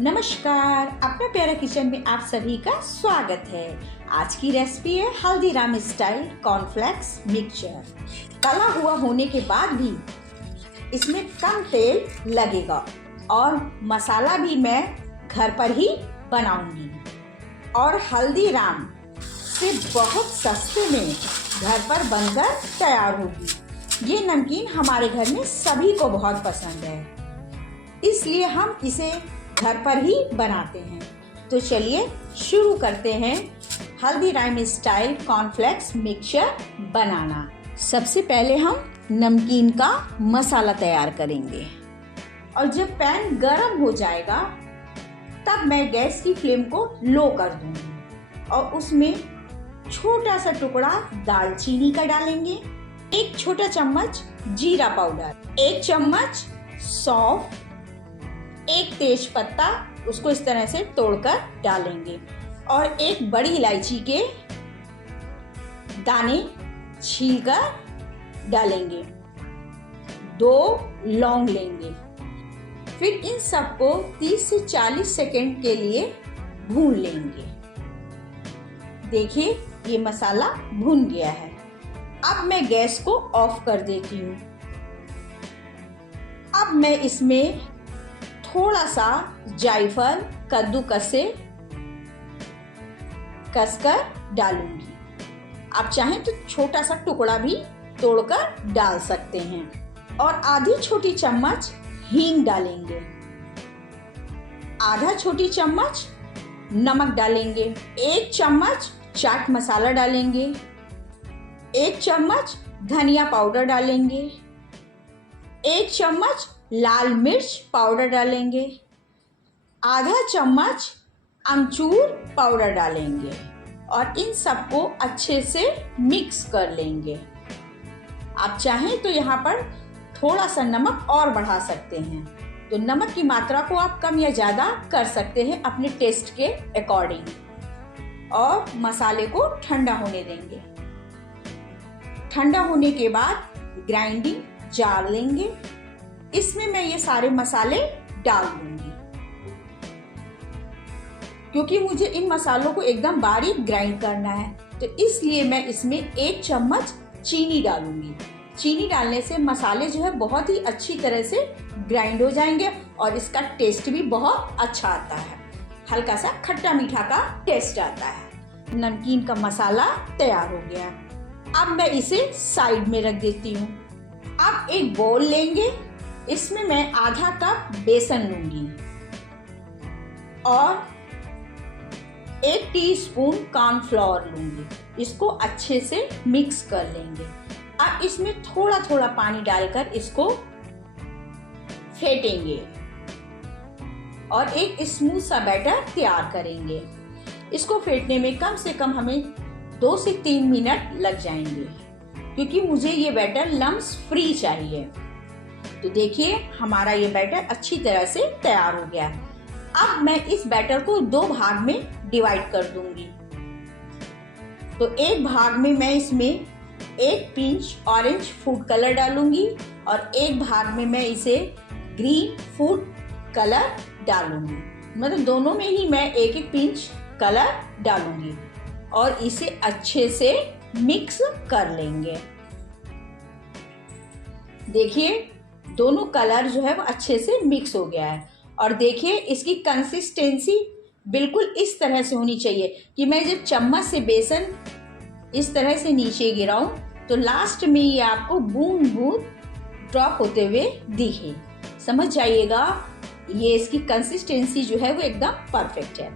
नमस्कार, अपना प्यारा किचन में आप सभी का स्वागत है। आज की रेसिपी है हल्दीराम स्टाइल कॉर्नफ्लेक्स मिक्सचर। तला हुआ होने के बाद भी इसमें कम तेल लगेगा और मसाला भी मैं घर पर ही बनाऊंगी और हल्दीराम से बहुत सस्ते में घर पर बनकर तैयार होगी। ये नमकीन हमारे घर में सभी को बहुत पसंद है, इसलिए हम इसे घर पर ही बनाते हैं। तो चलिए शुरू करते हैं हल्दीराम स्टाइल कॉर्नफ्लेक्स मिक्सचर बनाना। सबसे पहले हम नमकीन का मसाला तैयार करेंगे और जब पैन गरम हो जाएगा तब मैं गैस की फ्लेम को लो कर दूंगी और उसमें छोटा सा टुकड़ा दालचीनी का डालेंगे, 1 छोटा चम्मच जीरा पाउडर, 1 चम्मच सौंफ, 1 तेज पत्ता उसको इस तरह से तोड़कर डालेंगे और 1 बड़ी इलायची के दाने छीलकर डालेंगे, 2 लौंग लेंगे। फिर इन सबको 30 से 40 सेकंड के लिए भून लेंगे। देखिए ये मसाला भुन गया है। अब मैं गैस को ऑफ कर देती हूँ। अब मैं इसमें थोड़ा सा जायफल कद्दूकस से कसकर डालूंगी। आप चाहें तो छोटा सा टुकड़ा भी तोड़कर डाल सकते हैं और आधी छोटी चम्मच हींग डालेंगे, आधा छोटी चम्मच नमक डालेंगे, 1 चम्मच चाट मसाला डालेंगे, 1 चम्मच धनिया पाउडर डालेंगे, 1 चम्मच लाल मिर्च पाउडर डालेंगे, आधा चम्मच अमचूर पाउडर डालेंगे और इन सबको अच्छे से मिक्स कर लेंगे। आप चाहें तो यहाँ पर थोड़ा सा नमक और बढ़ा सकते हैं, तो नमक की मात्रा को आप कम या ज़्यादा कर सकते हैं अपने टेस्ट के अकॉर्डिंग और मसाले को ठंडा होने देंगे। ठंडा होने के बाद ग्राइंडिंग जार लेंगे, इसमें मैं ये सारे मसाले डाल दूंगी क्योंकि मुझे इन मसालों को एकदम बारीक ग्राइंड करना है, तो इसलिए मैं इसमें 1 चम्मच चीनी डालूंगी। चीनी डालने से मसाले जो है बहुत ही अच्छी तरह से ग्राइंड हो जाएंगे और इसका टेस्ट भी बहुत अच्छा आता है, हल्का सा खट्टा मीठा का टेस्ट आता है। नमकीन का मसाला तैयार हो गया। अब मैं इसे साइड में रख देती हूँ। अब एक बोल लेंगे, इसमें मैं आधा कप बेसन लूंगी और 1 टीस्पून कॉर्नफ्लोर लूंगी। इसको अच्छे से मिक्स कर लेंगे। अब इसमें थोड़ा थोड़ा पानी डालकर इसको फेंटेंगे और एक स्मूथ सा बैटर तैयार करेंगे। इसको फेंटने में कम से कम हमें 2 से 3 मिनट लग जाएंगे क्योंकि मुझे ये बैटर लम्स फ्री चाहिए। तो देखिए हमारा ये बैटर अच्छी तरह से तैयार हो गया। अब मैं इस बैटर को 2 भाग में डिवाइड कर दूंगी। तो एक भाग में मैं इसमें 1 पिंच ऑरेंज फूड कलर डालूंगी और एक भाग में मैं इसे ग्रीन फूड कलर डालूंगी। मतलब दोनों में ही मैं 1-1 पिंच कलर डालूंगी और इसे अच्छे से मिक्स कर लेंगे। देखिए दोनों कलर जो है वो अच्छे से मिक्स हो गया है और देखिए इसकी कंसिस्टेंसी बिल्कुल इस तरह से होनी चाहिए कि मैं जब चम्मच से बेसन इस तरह से नीचे गिराऊं तो लास्ट में ये आपको बूंद बूंद ड्रॉप होते हुए दिखे। समझ जाइएगा ये इसकी कंसिस्टेंसी जो है वो एकदम परफेक्ट है।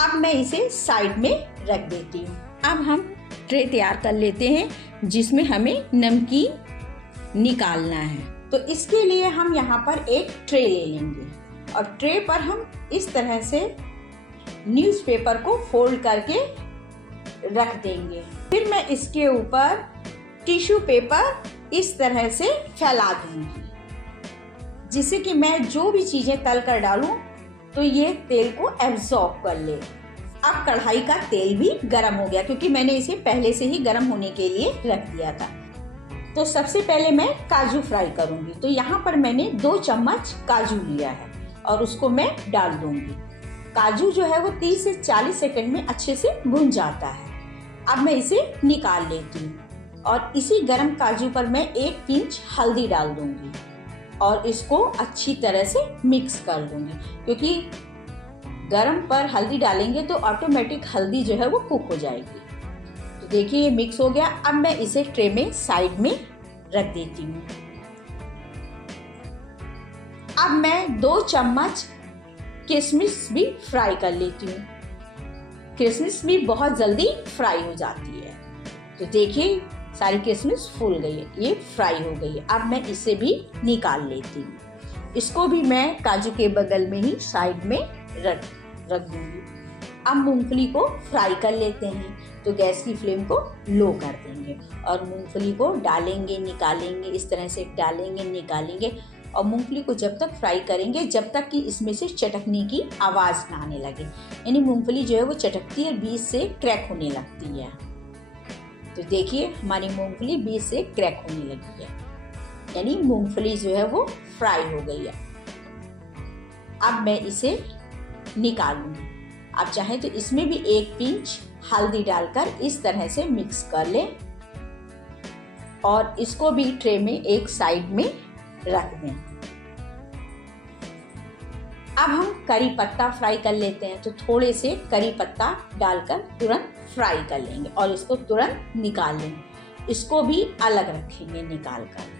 अब मैं इसे साइड में रख देती हूँ। अब हम ट्रे तैयार कर लेते हैं जिसमें हमें नमकीन निकालना है। तो इसके लिए हम यहाँ पर एक ट्रे ले लेंगे और ट्रे पर हम इस तरह से न्यूज़पेपर को फोल्ड करके रख देंगे। फिर मैं इसके ऊपर टिश्यू पेपर इस तरह से फैला दूंगी जिससे कि मैं जो भी चीज़ें तल कर डालूं तो ये तेल को एब्जॉर्ब कर ले। अब कढ़ाई का तेल भी गर्म हो गया क्योंकि मैंने इसे पहले से ही गर्म होने के लिए रख दिया था। तो सबसे पहले मैं काजू फ्राई करूंगी। तो यहाँ पर मैंने 2 चम्मच काजू लिया है। और उसको मैं डाल दूंगी। काजू जो है वो 30 से 40 सेकंड में अच्छे से भुन जाता है। अब मैं इसे निकाल लेती हूँ और इसी गरम काजू पर मैं 1 पिंच हल्दी डाल दूंगी और इसको अच्छी तरह से मिक्स कर लूंगी, क्योंकि गरम पर हल्दी डालेंगे तो ऑटोमेटिक हल्दी जो है वो कुक हो जाएगी। तो देखिए ये मिक्स हो गया। अब मैं इसे ट्रे में साइड में रख देती हूँ। अब मैं 2 चम्मच किशमिश भी फ्राई कर लेती हूँ। किशमिश भी बहुत जल्दी फ्राई हो जाती है। तो देखिए सारी किशमिश फूल गई है, ये फ्राई हो गई है। अब मैं इसे भी निकाल लेती हूँ। इसको भी मैं काजू के बगल में ही साइड में रख दूंगी। अब मूंगफली को फ्राई कर लेते हैं। तो गैस की फ्लेम को लो कर देंगे और मूंगफली को डालेंगे निकालेंगे, इस तरह से डालेंगे निकालेंगे और मूंगफली को जब तक फ्राई करेंगे जब तक कि इसमें से चटकने की आवाज़ ना आने लगे, यानी मूंगफली जो है वो चटकती है, बीच से क्रैक होने लगती है। तो देखिए हमारी मूंगफली बीच से क्रैक होने लगी है, यानी मूंगफली जो है वो फ्राई हो गई है। अब मैं इसे निकालूंगी। आप चाहें तो इसमें भी 1 पिंच हल्दी डालकर इस तरह से मिक्स कर लें और इसको भी ट्रे में एक साइड में रख दें। अब हम करी पत्ता फ्राई कर लेते हैं। तो थोड़े से करी पत्ता डालकर तुरंत फ्राई कर लेंगे और इसको तुरंत निकाल लेंगे। इसको भी अलग रखेंगे निकाल कर।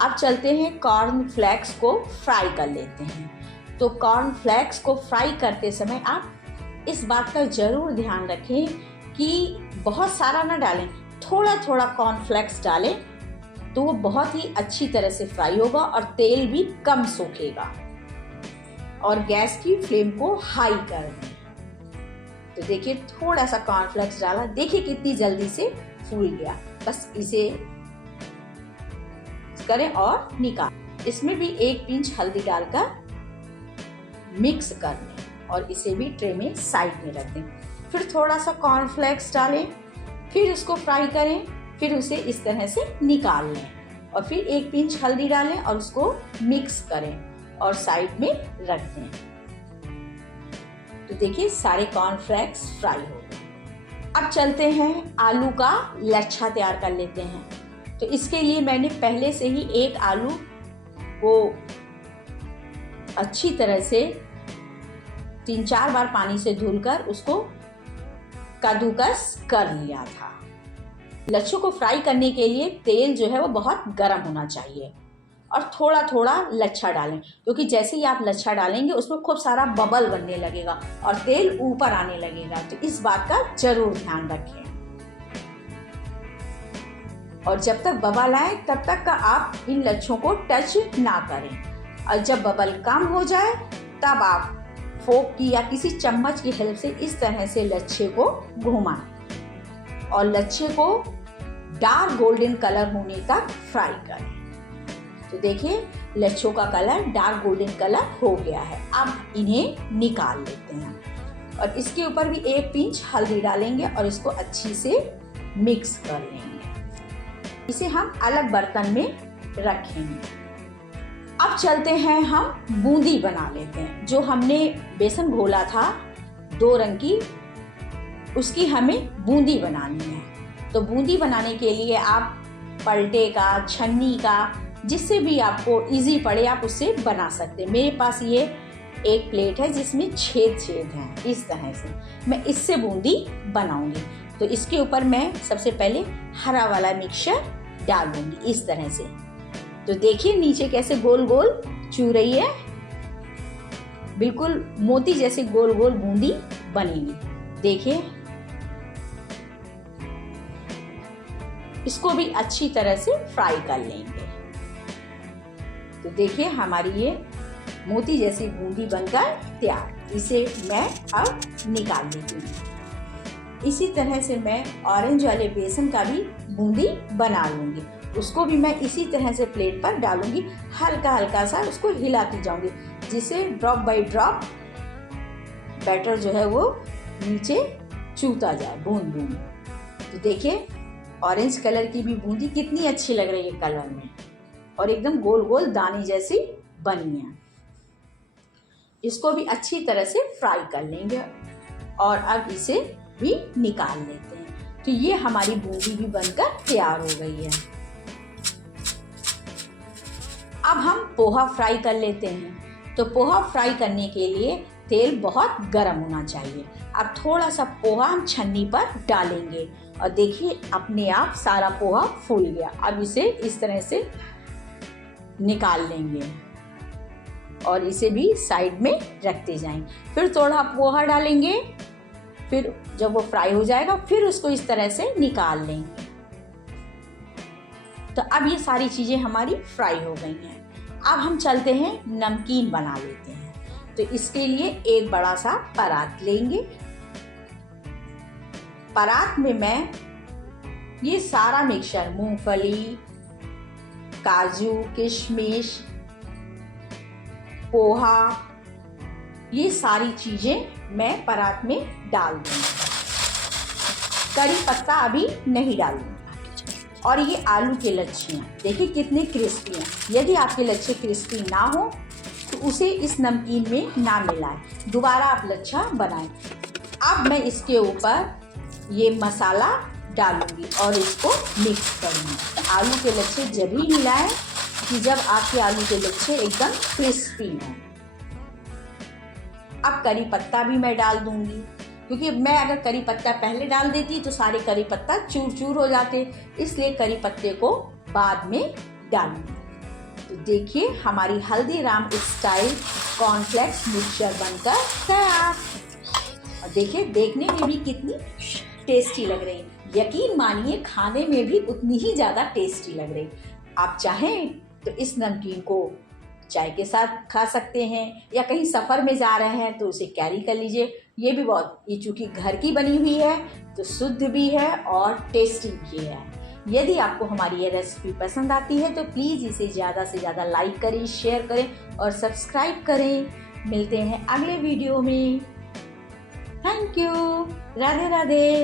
अब चलते हैं कॉर्न फ्लेक्स को फ्राई कर लेते हैं। तो कॉर्न फ्लेक्स को फ्राई करते समय आप इस बात का जरूर ध्यान रखें कि बहुत सारा ना डालें, थोड़ा थोड़ा कॉर्न फ्लेक्स डालें तो वो बहुत ही अच्छी तरह से फ्राई होगा और तेल भी कम सोखेगा। और गैस की फ्लेम को हाई कर दें। तो देखिए थोड़ा सा कॉर्नफ्लेक्स डाला, देखिए कितनी जल्दी से फूल गया। बस इसे करें और निकाल। इसमें भी 1 पिंच हल्दी डालकर मिक्स कर लें और इसे भी ट्रे में साइड में रख दें। फिर थोड़ा सा कॉर्नफ्लेक्स डालें, फिर उसको फ्राई करें, फिर उसे इस तरह से निकाल लें और फिर 1 पिंच हल्दी डालें और उसको मिक्स करें और साइड में रख दें। तो देखिए सारे कॉर्नफ्लेक्स फ्राई हो गए। अब चलते हैं आलू का लच्छा तैयार कर लेते हैं। तो इसके लिए मैंने पहले से ही 1 आलू को अच्छी तरह से 3-4 बार पानी से धुलकर उसको कद्दूकस कर लिया था। लच्छों को फ्राई करने के लिए तेल जो है वो बहुत गर्म होना चाहिए और थोड़ा थोड़ा लच्छा डालें, क्योंकि जैसे ही आप लच्छा डालेंगे उसमें खूब सारा बबल बनने लगेगा और तेल ऊपर आने लगेगा। तो इस बात का जरूर ध्यान रखें और जब तक बबल आए तब तक का आप इन लच्छों को टच ना करें। और जब बबल कम हो जाए तब आप फोक की या किसी चम्मच की हेल्प से इस तरह से लच्छे को घुमाएं और लच्छे को डार्क गोल्डन कलर होने तक फ्राई करें। तो देखिए लच्छों का कलर डार्क गोल्डन कलर हो गया है। अब इन्हें निकाल लेते हैं और इसके ऊपर भी 1 पिंच हल्दी डालेंगे और इसको अच्छी से मिक्स कर लेंगे। इसे हम अलग बर्तन में रखेंगे। अब चलते हैं हम बूंदी बना लेते हैं। जो हमने बेसन घोला था 2 रंग की, उसकी हमें बूंदी बनानी है। तो बूंदी बनाने के लिए आप पलटे का, छन्नी का, जिससे भी आपको इजी पड़े आप उससे बना सकते हैं। मेरे पास ये एक प्लेट है जिसमें छेद हैं। इस तरह से मैं इससे बूंदी बनाऊंगी। तो इसके ऊपर मैं सबसे पहले हरा वाला मिक्सचर डालूंगी इस तरह से। तो देखिए नीचे कैसे गोल गोल चू रही है, बिल्कुल मोती जैसे गोल गोल बूंदी बनेगी। देखिए इसको भी अच्छी तरह से फ्राई कर लेंगे। तो देखिए हमारी ये मोती जैसी बूंदी बनकर तैयार। इसे मैं अब निकाल लेती हूँ। इसी तरह से मैं ऑरेंज वाले बेसन का भी बूंदी बना लूंगी। उसको भी मैं इसी तरह से प्लेट पर डालूंगी, हल्का हल्का सा उसको हिलाती जाऊंगी, जिससे ड्रॉप बाय ड्रॉप बैटर जो है वो नीचे चूता जाए बूंद बूंद। तो देखिए ऑरेंज कलर की भी बूंदी कितनी अच्छी लग रही है कलर में और एकदम गोल गोल दाने जैसी बनी है। इसको भी अच्छी तरह से फ्राई कर लेंगे और अब इसे भी निकाल लेते हैं। तो ये हमारी बूंदी भी बनकर तैयार हो गई है। अब हम पोहा फ्राई कर लेते हैं। तो पोहा फ्राई करने के लिए तेल बहुत गर्म होना चाहिए। अब थोड़ा सा पोहा हम छन्नी पर डालेंगे और देखिए अपने आप सारा पोहा फूल गया। अब इसे इस तरह से निकाल लेंगे और इसे भी साइड में रखते जाएंगे। फिर थोड़ा पोहा डालेंगे, फिर जब वो फ्राई हो जाएगा फिर उसको इस तरह से निकाल लेंगे। तो अब ये सारी चीज़ें हमारी फ्राई हो गई हैं। अब हम चलते हैं नमकीन बना लेते हैं। तो इसके लिए एक बड़ा सा परात लेंगे। परात में मैं ये सारा मिक्सचर मूंगफली, काजू, किशमिश, पोहा, ये सारी चीज़ें मैं परात में डाल दूँगी। करी पत्ता अभी नहीं डालूंगी। और ये आलू के लच्छियाँ देखिए कितने क्रिस्पी हैं। यदि आपके लच्छे क्रिस्पी ना हो तो उसे इस नमकीन में ना मिलाएं, दोबारा आप लच्छा बनाएं। अब मैं इसके ऊपर ये मसाला डालूंगी और इसको मिक्स करूँगी। आलू के लच्छे जब ही मिलाएं कि जब आपके आलू के लच्छे एकदम क्रिस्पी हों। अब करी पत्ता भी मैं डाल दूंगी, क्योंकि मैं अगर करी पत्ता पहले डाल देती तो सारे करी पत्ता चूर चूर हो जाते, इसलिए करी पत्ते को बाद में डालूंगी। तो देखिए हमारी हल्दीराम स्टाइल कॉर्नफ्लेक्स मिक्सचर बनकर तैयार। और देखिए देखने में भी कितनी टेस्टी लग रही है। यकीन मानिए खाने में भी उतनी ही ज़्यादा टेस्टी लग रही। आप चाहें तो इस नमकीन को चाय के साथ खा सकते हैं या कहीं सफ़र में जा रहे हैं तो उसे कैरी कर लीजिए। ये भी बहुत, ये चूँकि घर की बनी हुई है तो शुद्ध भी है और टेस्टी भी है। यदि आपको हमारी ये रेसिपी पसंद आती है तो प्लीज़ इसे ज़्यादा से ज़्यादा लाइक करें, शेयर करें और सब्सक्राइब करें। मिलते हैं अगले वीडियो में। Thank you. राधे राधे।